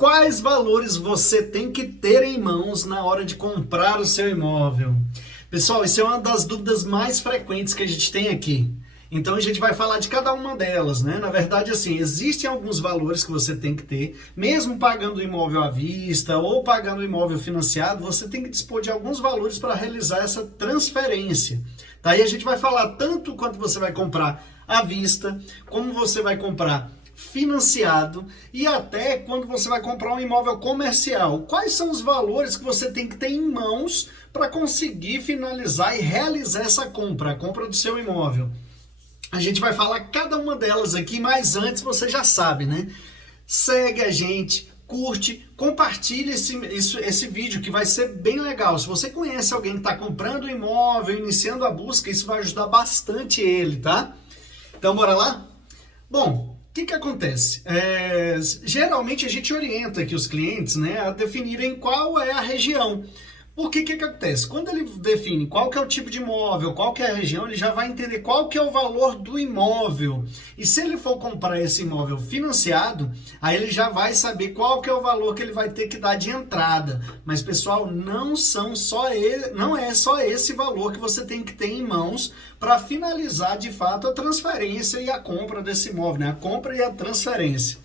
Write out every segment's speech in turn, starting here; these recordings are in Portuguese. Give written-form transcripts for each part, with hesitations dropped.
Quais valores você tem que ter em mãos na hora de comprar o seu imóvel? Pessoal, isso é uma das dúvidas mais frequentes que a gente tem aqui. Então a gente vai falar de cada uma delas, né? Na verdade, assim, existem alguns valores que você tem que ter, mesmo pagando o imóvel à vista ou pagando o imóvel financiado, você tem que dispor de alguns valores para realizar essa transferência. Daí a gente vai falar tanto quanto você vai comprar à vista, como você vai comprar financiado e até quando você vai comprar um imóvel comercial. Quais são os valores que você tem que ter em mãos para conseguir finalizar e realizar essa compra, a compra do seu imóvel? A gente vai falar cada uma delas aqui, mas antes você já sabe, né? Segue a gente, curte, compartilha esse vídeo que vai ser bem legal. Se você conhece alguém que está comprando um imóvel, iniciando a busca, isso vai ajudar bastante ele, tá? Então bora lá? Bom, o que acontece? Geralmente a gente orienta aqui os clientes, né, a definirem qual é a região. Porque o que acontece? Quando ele define qual que é o tipo de imóvel, qual que é a região, ele já vai entender qual que é o valor do imóvel. E se ele for comprar esse imóvel financiado, aí ele já vai saber qual que é o valor que ele vai ter que dar de entrada. Mas, pessoal, não é só esse valor que você tem que ter em mãos para finalizar, de fato, a transferência e a compra desse imóvel, né? A compra e a transferência.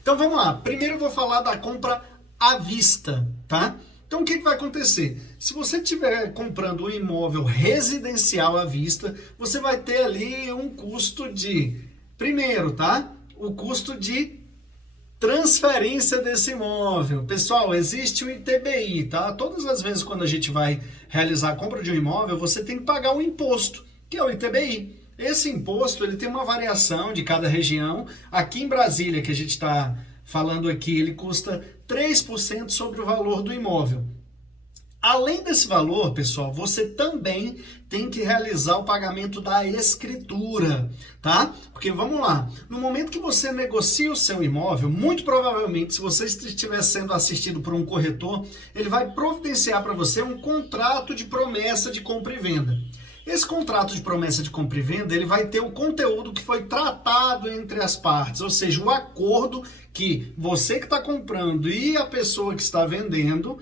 Então, vamos lá. Primeiro eu vou falar da compra à vista, tá? Então, o que vai acontecer? Se você estiver comprando um imóvel residencial à vista, você vai ter ali um custo de, primeiro, tá? O custo de transferência desse imóvel. Pessoal, existe o ITBI, tá? Todas as vezes quando a gente vai realizar a compra de um imóvel, você tem que pagar um imposto, que é o ITBI. Esse imposto, ele tem uma variação de cada região. Aqui em Brasília, que a gente está falando aqui, ele custa 3% sobre o valor do imóvel. Além desse valor, pessoal, você também tem que realizar o pagamento da escritura, tá? Porque vamos lá, no momento que você negocia o seu imóvel, muito provavelmente, se você estiver sendo assistido por um corretor, ele vai providenciar para você um contrato de promessa de compra e venda. Esse contrato de promessa de compra e venda, ele vai ter o conteúdo que foi tratado entre as partes, ou seja, o acordo que você que está comprando e a pessoa que está vendendo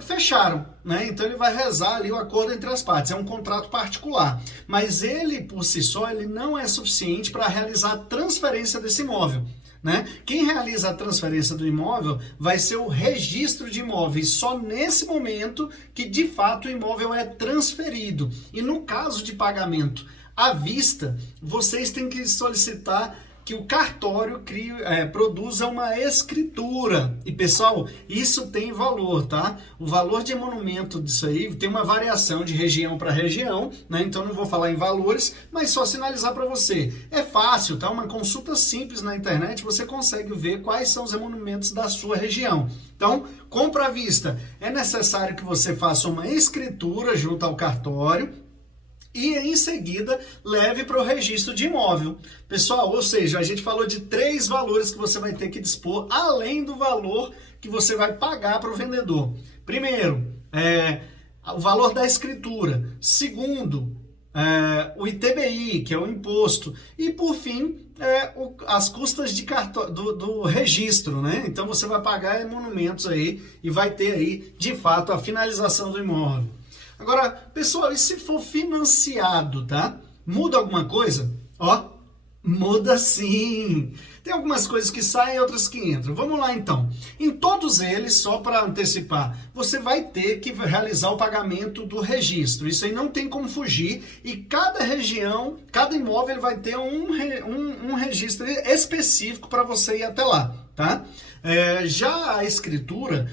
fecharam, né? Então ele vai rezar ali o acordo entre as partes, é um contrato particular, mas ele por si só ele não é suficiente para realizar a transferência desse imóvel, né? Quem realiza a transferência do imóvel vai ser o registro de imóveis, só nesse momento que de fato o imóvel é transferido. E no caso de pagamento à vista, vocês têm que solicitar que o cartório produza uma escritura. E pessoal, isso tem valor, tá? O valor de emolumento disso aí tem uma variação de região para região, né? Então não vou falar em valores, mas só sinalizar para você. É fácil, tá? Uma consulta simples na internet, você consegue ver quais são os emolumentos da sua região. Então, compra à vista. É necessário que você faça uma escritura junto ao cartório, e em seguida leve para o registro de imóvel. Pessoal, ou seja, a gente falou de 3 valores que você vai ter que dispor, além do valor que você vai pagar para o vendedor. Primeiro, o valor da escritura. Segundo, o ITBI, que é o imposto. E por fim, as custas de do registro, né? Então você vai pagar emolumentos aí e vai ter aí, de fato, a finalização do imóvel. Agora, pessoal, e se for financiado, tá? Muda alguma coisa? Ó, muda sim! Tem algumas coisas que saem e outras que entram. Vamos lá, então. Em todos eles, só para antecipar, você vai ter que realizar o pagamento do registro. Isso aí não tem como fugir. E cada região, cada imóvel ele vai ter um registro específico para você ir até lá, tá? Já a escritura,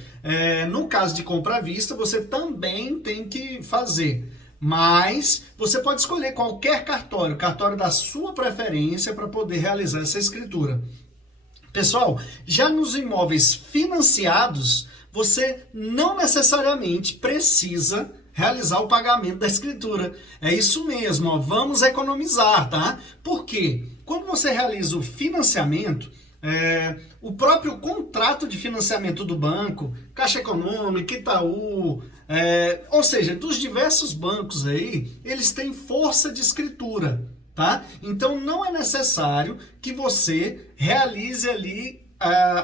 no caso de compra à vista, você também tem que fazer. Mas você pode escolher qualquer cartório da sua preferência para poder realizar essa escritura. Pessoal, já nos imóveis financiados, você não necessariamente precisa realizar o pagamento da escritura. É isso mesmo, ó, vamos economizar, tá? Por quê? Quando você realiza o financiamento, o próprio contrato de financiamento do banco, Caixa Econômica, Itaú, ou seja, dos diversos bancos aí, eles têm força de escritura, tá? Então não é necessário que você realize ali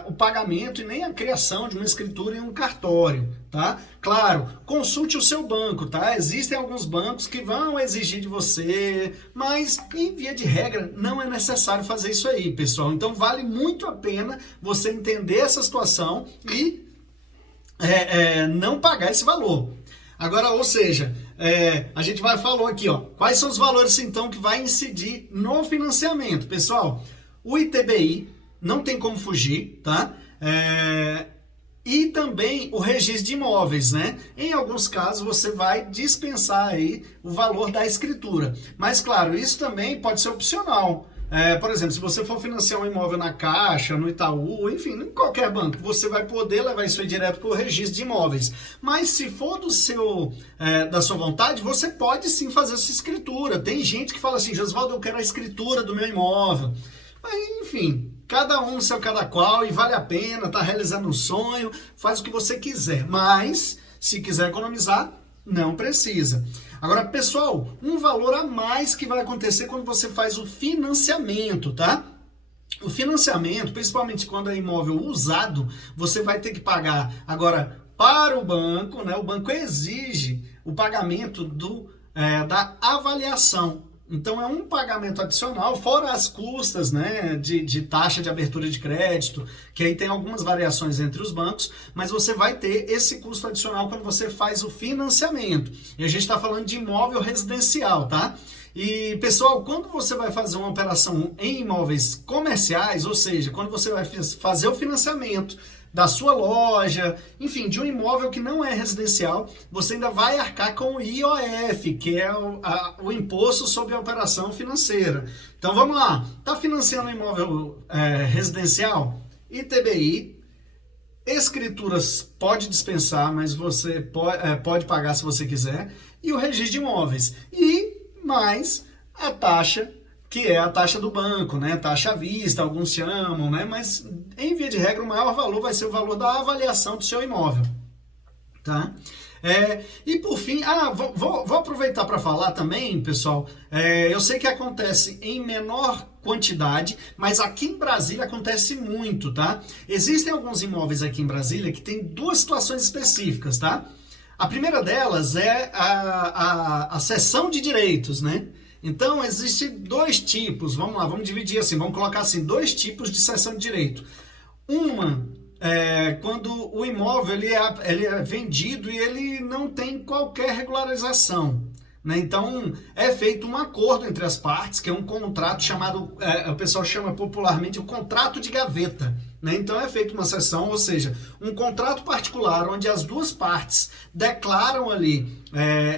o pagamento e nem a criação de uma escritura em um cartório, tá? Claro, consulte o seu banco, tá? Existem alguns bancos que vão exigir de você, mas em via de regra não é necessário fazer isso aí, pessoal. Então vale muito a pena você entender essa situação e não pagar esse valor. Agora, ou seja, a gente falou aqui, ó, quais são os valores então que vai incidir no financiamento, pessoal? O ITBI não tem como fugir, tá? E também o registro de imóveis, né? Em alguns casos você vai dispensar aí o valor da escritura. Mas claro, isso também pode ser opcional. Por exemplo, se você for financiar um imóvel na Caixa, no Itaú, enfim, em qualquer banco, você vai poder levar isso aí direto para o registro de imóveis. Mas se for da sua vontade, você pode sim fazer essa escritura. Tem gente que fala assim, Josivaldo, eu quero a escritura do meu imóvel. Mas, enfim, cada um seu cada qual, e vale a pena, tá realizando um sonho, faz o que você quiser. Mas, se quiser economizar, não precisa. Agora, pessoal, um valor a mais que vai acontecer quando você faz o financiamento, tá? O financiamento, principalmente quando é imóvel usado, você vai ter que pagar. Agora, para o banco, né? O banco exige o pagamento da avaliação. Então é um pagamento adicional, fora as custas, né, de taxa de abertura de crédito, que aí tem algumas variações entre os bancos, mas você vai ter esse custo adicional quando você faz o financiamento. E a gente está falando de imóvel residencial, tá? E, pessoal, quando você vai fazer uma operação em imóveis comerciais, ou seja, quando você vai fazer o financiamento da sua loja, enfim, de um imóvel que não é residencial, você ainda vai arcar com o IOF, que é o Imposto sobre a Operação Financeira. Então, vamos lá. Está financiando um imóvel residencial? ITBI, escrituras pode dispensar, mas você pode pagar se você quiser, e o registro de imóveis. E mais a taxa, que é a taxa do banco, né? Taxa à vista, alguns chamam, né? Mas, em via de regra, o maior valor vai ser o valor da avaliação do seu imóvel, tá? E, por fim, vou aproveitar para falar também, pessoal, eu sei que acontece em menor quantidade, mas aqui em Brasília acontece muito, tá? Existem alguns imóveis aqui em Brasília que tem duas situações específicas, tá? A primeira delas é a cessão de direitos, né? Então, existem dois tipos, vamos lá, vamos dividir assim, vamos colocar assim, dois tipos de cessão de direito. Uma quando o imóvel ele é vendido e ele não tem qualquer regularização, né? Então, é feito um acordo entre as partes, que é um contrato chamado, o pessoal chama popularmente o contrato de gaveta, né? Então, é feita uma cessão, ou seja, um contrato particular onde as duas partes declaram ali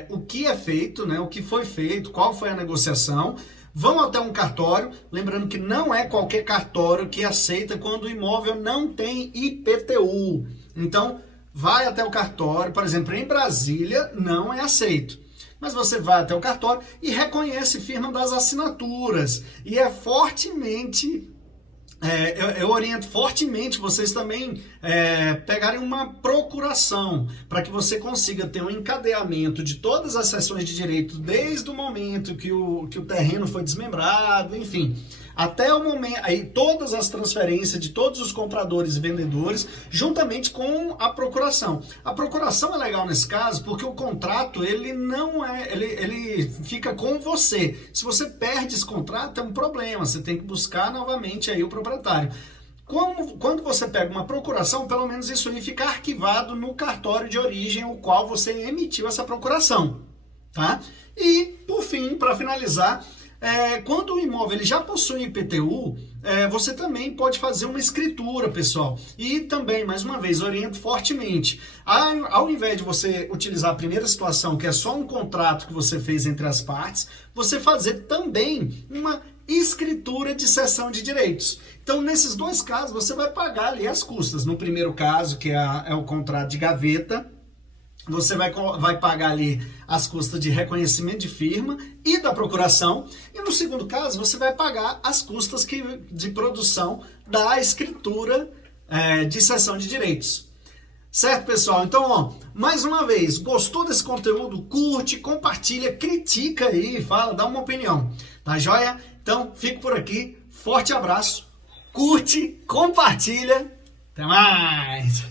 o que é feito, né? O que foi feito, qual foi a negociação, vão até um cartório, lembrando que não é qualquer cartório que aceita quando o imóvel não tem IPTU. Então, vai até o cartório, por exemplo, em Brasília não é aceito. Mas você vai até o cartório e reconhece firma das assinaturas. E é fortemente, eu oriento fortemente vocês também pegarem uma procuração para que você consiga ter um encadeamento de todas as seções de direito desde o momento que o terreno foi desmembrado, enfim, até o momento, aí todas as transferências de todos os compradores e vendedores, juntamente com a procuração. A procuração é legal nesse caso porque o contrato, ele não ele fica com você. Se você perde esse contrato, é um problema, você tem que buscar novamente aí o proprietário. Quando você pega uma procuração, pelo menos isso aí fica arquivado no cartório de origem, o qual você emitiu essa procuração, tá? E, por fim, para finalizar, quando o imóvel ele já possui IPTU, você também pode fazer uma escritura, pessoal. E também, mais uma vez, oriento fortemente. Ao invés de você utilizar a primeira situação, que é só um contrato que você fez entre as partes, você fazer também uma escritura de cessão de direitos. Então, nesses dois casos, você vai pagar ali as custas. No primeiro caso, que é o contrato de gaveta, você vai pagar ali as custas de reconhecimento de firma e da procuração. E no segundo caso, você vai pagar as custas de produção da escritura de cessão de direitos. Certo, pessoal? Então, mais uma vez, gostou desse conteúdo? Curte, compartilha, critica aí, fala, dá uma opinião. Tá joia? Então, fico por aqui. Forte abraço. curte, compartilha. Até mais!